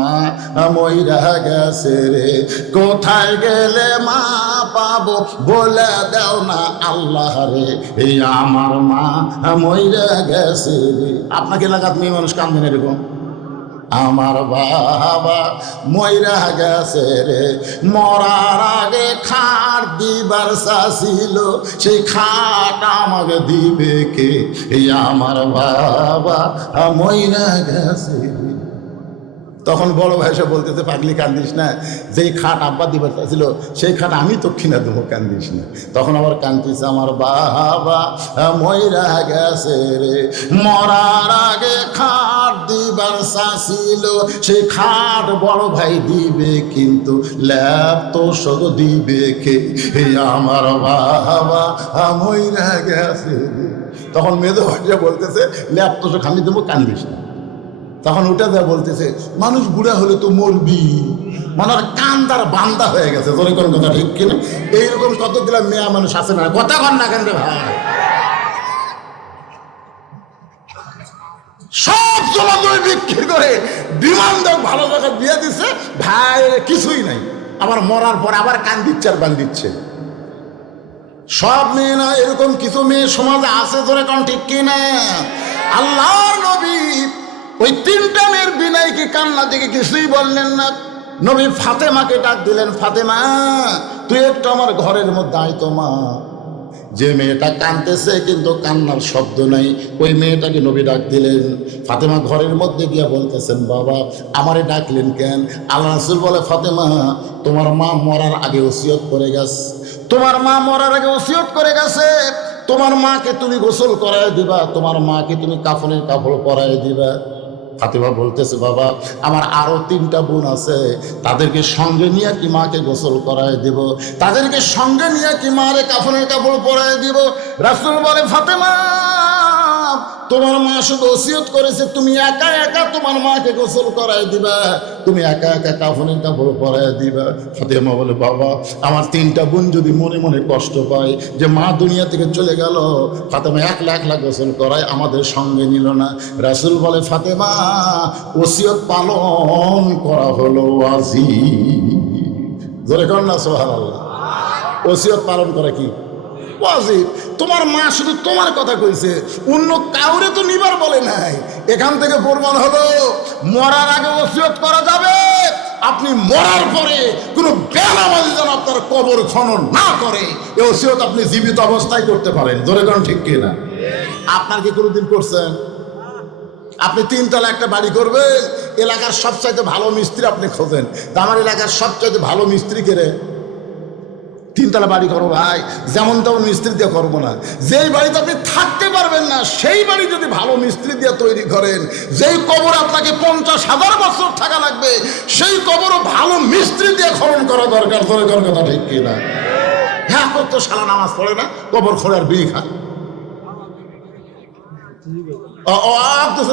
মা মইরা গেছে রে। কোথায় গেলে মা পাবো বলে দাও না আল্লাহ রে। এই আমার মা মইরা গেছে রে। আপনাকে এলাকাত মেয়ে মানুষ কান্দেন এরকম? আমার বাবা মইরা গেছে রে। মরার আগে খাট দিবার চাছিল সেই খাট আমাকে দিবে কে? এই আমার বাবা মইরা গেছে রে। তখন বড় ভাই বলতেছে, পাগলি কান্দিস না, যেই খাট আব্বা দিবার ছিল সেই খাট আমি তো দেবো, কান্দিস না। তখন আবার কান্দিস আমার বাবা ময়রা গেছে রে, মরার আগে খাট দিবার ছিল সেই খাট বড় ভাই দিবে কিন্তু, ল্যাব তো সব দিবে কে? আমার বাবা ময়রা গেছে তখন মেয়েদের ভাইয়া বলতেছে, ল্যাব তো আমি দেবো, কান্দিস না। তখন ওটা দেয়া বলতেছে, মানুষ বুড়া হলে তো মরবি। মানে আর কান তার বান্দা হয়ে গেছে তোর কোন কথা ঠিক কিনা? এইরকম কতগুলা মেয়া মানুষ আছে না। কথা কন না কেন ভাই? সব জমাজমি বিক্রি করে দেখ ভালো জায়গা দিয়ে দিছে। ভাই কিছুই নাই। আবার মরার পর আবার কান দিচ্ছে আর বান দিচ্ছে। সব মেয়ে না, এরকম কিছু মেয়ে সমাজে আছে ধরে কোন ঠিক কিনা? আল্লাহর নবী ওই তিনটা মেয়ের বিনাই কি কান্না দিকে কিছুই বললেন না। নবী ফাতেমাকে ডাক দিলেন, ফাতেমা, তুই একটু আমার ঘরের মধ্যে আয় তো মা। যে মেয়েটা কানতেছে কিন্তু কান্নার শব্দ নাই। ওই মেয়েটাকে নবী ডাক দিলেন। ফাতেমা ঘরের মধ্যে গিয়া বলতেছেন, বাবা, আমারে ডাকলেন কেন? আল্লাহ রাসুল বলে, ফাতেমা, তোমার মা মরার আগে ওসিয়ত করে গেছে। তোমার মা মরার আগে ওসিয়ত করে গেছে। তোমার মাকে তুমি গোসল করায় দিবা, তোমার মাকে তুমি কাফনের কাপড় পরায় দিবা। ফাতেমা বলতেছে, বাবা, আমার আরও তিনটা বোন আছে। তাদেরকে সঙ্গে নিয়ে কি মাকে গোসল করায় দেব? তাদেরকে সঙ্গে নিয়ে কি মারে কাফনের কাপড় পরায় দিব? রাসুল বলে, ফাতেমা তোমার মা শুধু ওসিয়ত করেছে, তুমি একা একা তোমার মাকে গোসল করায় দিবা। তুমি একা একা কাফনের কাপড় পরায় দিবা। ফাতেমা বলে, বাবা, আমার তিনটা বোন যদি মনে মনে কষ্ট পায় যে মা দুনিয়া থেকে চলে গেল, ফাতেমা এক লাখ লাখ গোসল করায় আমাদের সঙ্গে নিল না। রাসুল বলে, ফাতেমা, ওসিয়ত পালন করা হলো আজি জোরে কর না সোহান আল্লাহ ওসিয়ত পালন করা কি? ওয়াজিব। তোমার মা শুধু তোমার কথা কইছে, অন্য কাউরে তো নিবার বলে নাই। এখান থেকে প্রমাণ হলো, মরার আগে ওসিয়ত করা যাবে, আপনি মরার পরে কোনো বেনামাজি যেন আপনার কবর খনন না করে, এ ওসিয়ত আপনি জীবিত অবস্থায় করতে পারেন। ধরে কারণ ঠিক কিনা আপনার কি কোনোদিন করছেন? আপনি তিনতলা একটা বাড়ি করবেন, এলাকার সবচাইতে ভালো মিস্ত্রি আপনি খোঁজেন। আমার এলাকার সবচাইতে ভালো মিস্ত্রি কেড়ে তিনতলা বাড়ি করো ভাই যেমন তেমন মিস্ত্রি দিয়ে করব না। যেই বাড়িতে আপনি থাকতে পারবেন না সেই বাড়ি যদি ভালো মিস্ত্রি দিয়ে তৈরি করেন যেই কবর আপনাকে পঞ্চাশ হাজার বছর থাকা লাগবে সেই কবরও ভালো মিস্ত্রি দিয়ে খনন করা দরকার ধরে কথা ঠিক কিনা হ্যাঁ করতো সালা নামাজ পড়ে না? কবর খোঁড়ার বিড়ি খায়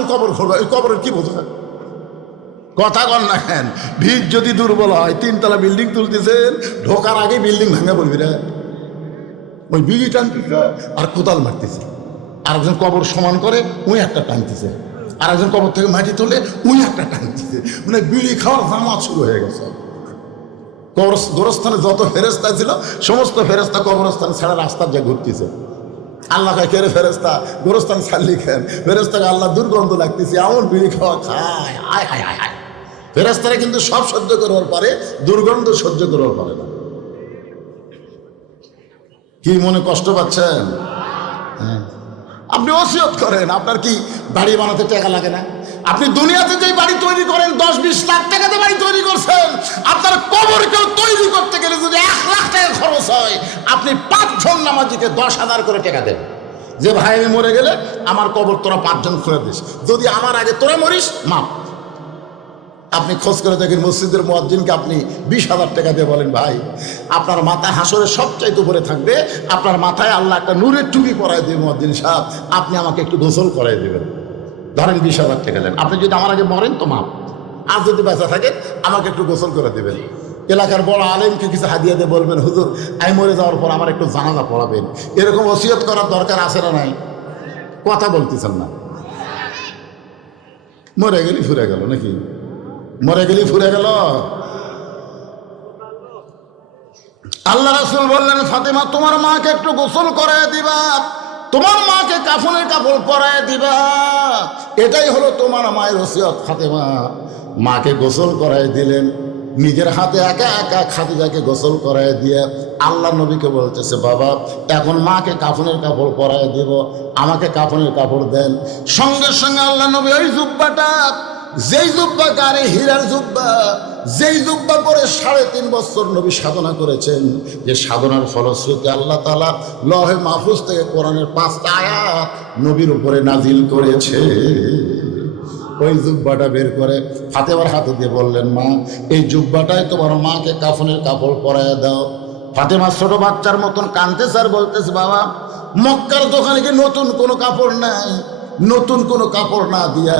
কবর এই কবরের কি বোঝা? কথা কন না কেন? ভিড় যদি দুর্বল হয়, তিনতলা বিল্ডিং তুলতেছেন, ঢোকার আগে বিল্ডিং ভাঙা বলবি রে। ওই বিড়ি টানতেছে, আর কোদাল মারতেছে। আর একজন কবর সমান করে উই একটা টানতেছে। আর একজন কবর থেকে মাটি তোলে উই একটা টানতেছে। মানে বিড়ি খাওয়ার জামাত শুরু হয়ে গেছে। কবর গোরস্থানে যত ফেরেস্তা ছিল, সমস্ত ফেরেস্তা কবরস্থানে ছাড়া রাস্তার যা ঘুরতেছে। আল্লাহ খায় কেরে ফেরেস্তা গোরস্থান ছাড়লি খেন ফেরেস্তাকে আল্লাহ দুর্গন্ধ লাগতেছে। এমন বিড়ি খাওয়া খায়, আয় হায় হায় ফেরেস্তারা কিন্তু সব সহ্য করবার পারে, দুর্গন্ধ সহ্য করবার পারে না। কি মনে কষ্ট পাচ্ছেন? হ্যাঁ। আপনি ওসিয়ত করেন, আপনার কি বাড়ি বানাতে টাকা লাগে না? আপনি দুনিয়াতে যে বাড়ি তৈরি করেন, দশ বিশ লাখ টাকাতে বাড়ি তৈরি করছেন, আপনার কবরকেও তৈরি করতে গেলে যদি এক লাখ টাকা খরচ হয়, আপনি পাঁচজন নামাজিকে দশ হাজার করে টাকা দেন। যে ভাই আমি মরে গেলে, আমার কবর তোরা পাঁচজন খুলে দিস। যদি আমার আগে তোরা মরিস মাপ আপনি খোঁজ করে দেখেন মসজিদের মোয়াজ্জিনকে আপনি বিশ হাজার টাকা দিয়ে বলেন, ভাই, আপনার মাথায় হাসরের সবচাইতে উপরে থাকবে। আপনার মাথায় আল্লাহ একটা নূরের টুপি পরাই দিয়ে মোয়াজ্জিন সাহেব, আপনি আমাকে একটু গোসল করাই দেবেন। ধরেন বিশ হাজার টাকা দেন। আপনি যদি আমার আগে মরেন তো মাপ আর যদি বেঁচা থাকে আমাকে একটু গোসল করে দেবেন। এলাকার বড় আলেমকে কিছু হাদিয়া দিয়ে বলবেন, হুজুর আমি মরে যাওয়ার পর আমার একটু জানাজা পড়াবেন। এরকম ওসিয়ত করার দরকার আছে না নাই? কথা বলতেছেন না। মরে গেলি, ফুরে গেল নাকি? মরে গেলি ফুরে গেল। আল্লাহ রাসুল বললেন, ফাতেমা, তোমার মাকে একটু গোসল করায় দিবা। তোমার মাকে কাফনের কাপড় পরায় দিবা। এটাই হলো তোমার মায়ের ওসিয়ত, ফাতেমা। মাকে গোসল করায় দিলেন। নিজের হাতে একা একা খাদিজাকে গোসল করায় দিয়ে আল্লাহ নবীকে বলতেছে, বাবা, এখন মাকে কাফনের কাপড় পরায় দিব। আমাকে কাফনের কাপড় দেন। সঙ্গে সঙ্গে আল্লাহ নবী ওই জুব্বাটা যেই জুব্বা গারে হীরার জুব্বা, যেই জুব্বা পরে সাড়ে তিন বছর নবী সাধনা করেছেন, যে সাধনার ফলশ্রুতি আল্লাহ তালা লহে মাহফুজ থেকে কোরআনের পাঁচটা আয়াত নবীর উপরে নাজিল করেছে। ওই জুব্বাটা বের করে ফাতেমার হাতে দিয়ে বললেন, মা, এই জুব্বাটাই তোমার মাকে কাফনের কাপড় পরায় দাও। ফাতেমা ছোট বাচ্চার মতন কানতেছে আর বলতেছে, বাবা, মক্কার দোকানে কি নতুন কোনো কাপড় নাই? নতুন কোনো কাপড় না দিয়া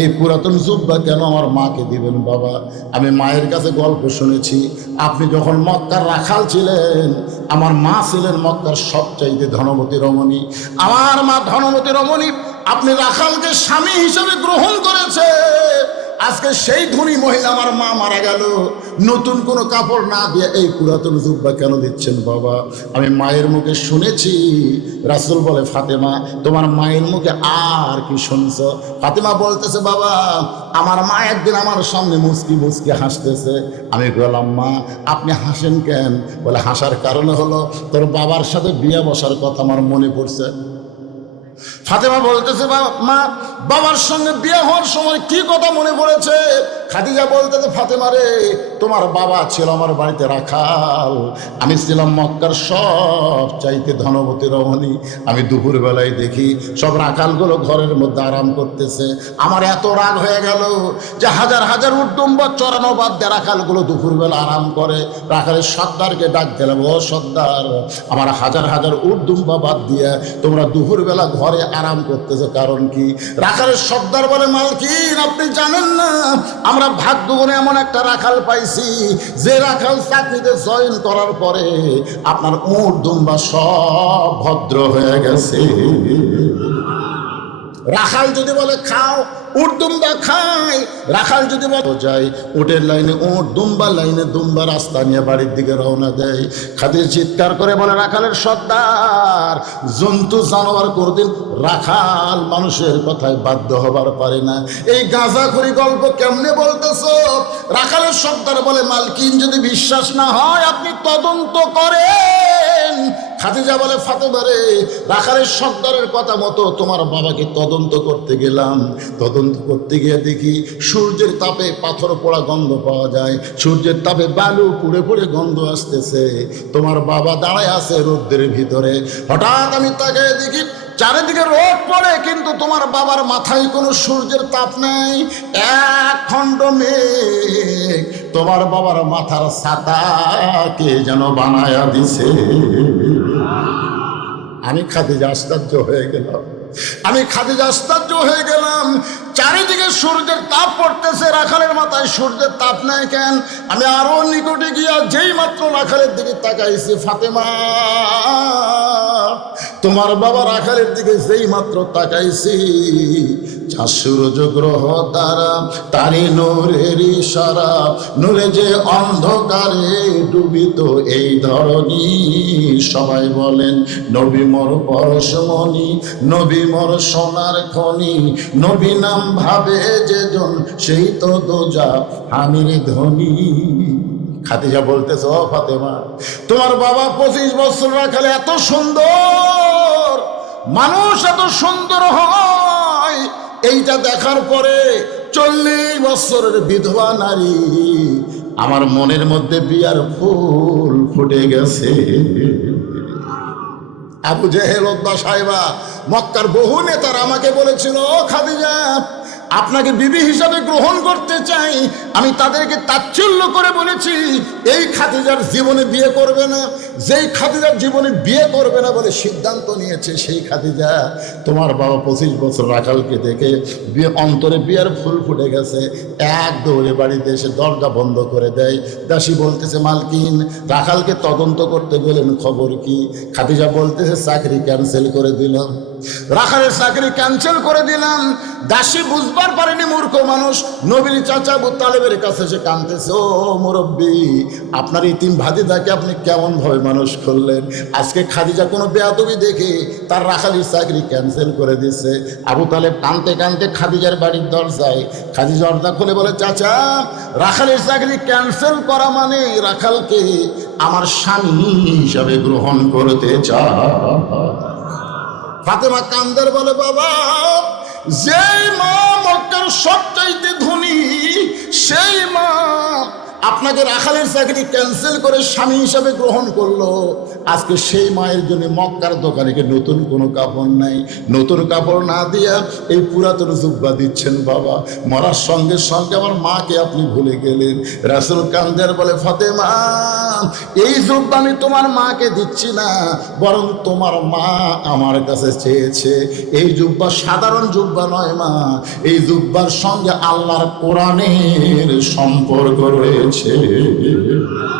এই পুরাতন জুব্বা কেন আমার মাকে দিবেন বাবা? আমি মায়ের কাছে গল্প শুনেছি, আপনি যখন মক্কার রাখাল ছিলেন, আমার মা ছিলেন মক্কার সবচাইতে ধনবতী রমণী। আমার মা ধনবতী রমণী, আপনি রাখালকে স্বামী হিসেবে গ্রহণ করেছে আজকে সেই ধনী মহিলা আমার মা মারা গেল। নতুন কোনো কাপড় না দিয়ে এই পুরাতন জুব্বা কেন দিচ্ছেন বাবা? আমি মায়ের মুখে শুনেছি, রাসুল বলে, ফাতেমা, তোমার মায়ের মুখে আর কি শুনছ? ফাতেমা বলতেছে, বাবা, আমার মা একদিন আমার সামনে মুসকি মুসকি হাসতেছে। আমি বললাম, মা, আপনি হাসেন কেন? বলে, হাসার কারণ হলো, তোর বাবার সাথে বিয়ে বসার কথা আমার মনে পড়ছে। ফাতেমা বলতেছে "বা- মা, বাবার সঙ্গে বিয়ে হওয়ার সময় কি কথা মনে পড়েছে? খাদিজা বলতেছে, ফাতেমা রে তোমার বাবা ছিল আমার বাড়িতে রাখাল। আমি ছিলাম মক্কার সব চাইতে ধনবতী রমণী। আমি দুপুর বেলায় দেখি সব রাখালগুলো ঘরের মধ্যে আরাম করতেছে। আমার এত রাগ হয়ে গেল যে হাজার হাজার উদ্যম্বা চড়ানো বাদ দিয়ে রাখালগুলো দুপুরবেলা আরাম করে। রাখালের সর্দারকে ডাক দিলাম, ও সর্দার, আমার হাজার হাজার উর্দুম্বা বাদ দিয়ে তোমরা দুপুরবেলা ঘরে আরাম করতেছে। কারণ কি? রাখালের সর্দার বলে, মালকিন, আপনি জানেন না, আমরা ভাগ্যগুণে এমন একটা রাখাল পাইছি যে রাখাল চাকরিতে জয়েন করার পরে আপনার উঁট দুম্বা সব ভদ্র হয়ে গেছে। রাখাল যদি বলে, খাও উট দুম্বা খাই রাখাল যদি যায়, উটের লাইনে উট, দুম্বা লাইনে দুম্বা রাস্তা নিয়ে বাড়ির দিকে রওনা দেয়। খাদির চিৎকার করে বলে, রাখালের সর্দার, জন্তু, জানোয়ার কোনদিন রাখাল মানুষের কথায় বাধ্য হবার পারে না। এই গাঁজাখড়ি গল্প কেমনে বলতেছ? রাখালের সর্দার বলে, মালকিন যদি বিশ্বাস না হয়, আপনি তদন্ত করেন। খাদিজা বলে ফাতেমারে রাখালের সর্দারের কথা মতো তোমার বাবাকে তদন্ত করতে গেলাম। তদন্ত করতে গিয়ে দেখি সূর্যের তাপে পাথর পোড়া গন্ধ পাওয়া যায়। সূর্যের তাপে বালু পুড়ে পুড়ে গন্ধ আসতেছে। তোমার বাবা দাঁড়ায় আছে রোদ্রের ভিতরে। হঠাৎ আমি তাকে দেখি চারিদিকে রোদ পড়ে, কিন্তু তোমার বাবার মাথায় কোনো সূর্যের তাপ নেই। এক খণ্ড মেঘ, তোমার বাবার মাথার ছাতাকে যেন বানায়া দিছে। আমি খাদিজা আশ্চর্য হয়ে গেলাম। আমি খাদিজা আশ্চর্য হয়ে গেলাম। চারিদিকে সূর্যের তাপ পড়তেছে, রাখালের মাথায় সূর্যের তাপ নাই কেন? আমি আরও নিকটে গিয়া যেই মাত্র রাখালের দিকে তাকাইছি, ফাতেমা। তোমার বাবা রাখালের দিকে যেই মাত্র তাকাইছি যা সূর্য গ্রহ তারা তারি নূরের ইশারা, নূরে যে অন্ধকারে ডুবিত এই ধরনী সবাই বলেন, নবী মোর পরশমণি, নবী মোর সোনার খনি, নবী নাম ভাবে যেজন, সেই তো দোজা হামির ধনী। খাদিজা বলতেছ, ও ফাতেমা, তোমার বাবা পঁচিশ বছর রাখালে এত সুন্দর, মানুষ এত সুন্দর হয়। এইটা দেখার পরে চল্লিশ বছরের বিধবা নারী, আমার মনের মধ্যে বিয়ার ফুল ফুটে গেছে। আবু জেহেল সাহেবা, মক্কার বহু নেতারা আমাকে বলেছিল, ও খাদিজা আপনাকে বিবি হিসাবে গ্রহণ করতে চাই। আমি তাদেরকে তাচ্ছিল্য করে বলেছি, এই খাদিজার জীবনে বিয়ে করবে না, যেই খাদিজার জীবনে বিয়ে করবে না বলে সিদ্ধান্ত নিয়েছে সেই খাদিজা তোমার বাবা পঁচিশ বছর রাখালকে দেখে বিয়ে অন্তরে বিয়ের ফুল ফুটে গেছে। এক দৌড়ে বাড়িতে এসে দরজা বন্ধ করে দেয়। দাসী বলতেছে, মালকিন, রাখালকে তদন্ত করতে গেলেন খবর কি? খাদিজা বলতেছে, চাকরি ক্যান্সেল করে দিলাম। রাখালের চাকরি ক্যান্সেল করে দিলাম। দাসী বুঝবার পারেনি মূর্খ মানুষ। নবীর চাচা আবু তালেবের কাছে সে কানতেছে ও মুরব্বী, আপনার ইতিম তিন ভাতিদাকে আপনি কেমন ভাবে মানুষ করলেন? আজকে খাদিজা কোনো বেয়াদবি দেখে তার রাখালির চাকরি ক্যান্সেল করে দিছে আবু তালেব কানতে কানতে খাদিজার বাড়ির দরজায় খাদিজা দরজা খুলে বলে, চাচা, রাখালের চাকরি ক্যান্সেল করা মানে রাখালকে আমার স্বামী হিসাবে গ্রহণ করতে চায় ফাতেমা কান্দার বলে বাবা যে মা মক্কার সবচাইতে ধনী সেই মা আপনাকে রাখালের চাকরি ক্যান্সেল করে স্বামী হিসাবে গ্রহণ করল। আজকে সেই মায়ের জন্য মক্কার দোকানে নতুন কোনো কাপড় নাই? নতুন কাপড় না দিয়া এই পুরাতন জুব্বা দিচ্ছেন বাবা। মরার সঙ্গে সঙ্গে আমার মাকে আপনি ভুলে গেলেন। রাসুল কান্দের বলে, ফাতেমা, এই জুব্বা আমি তোমার মাকে দিচ্ছি না, বরং তোমার মা আমার কাছে চেয়েছে। এই জুব্বা সাধারণ জুব্বা নয় মা। এই জুব্বার সঙ্গে আল্লাহর কোরআনের সম্পর্ক রয়েছে।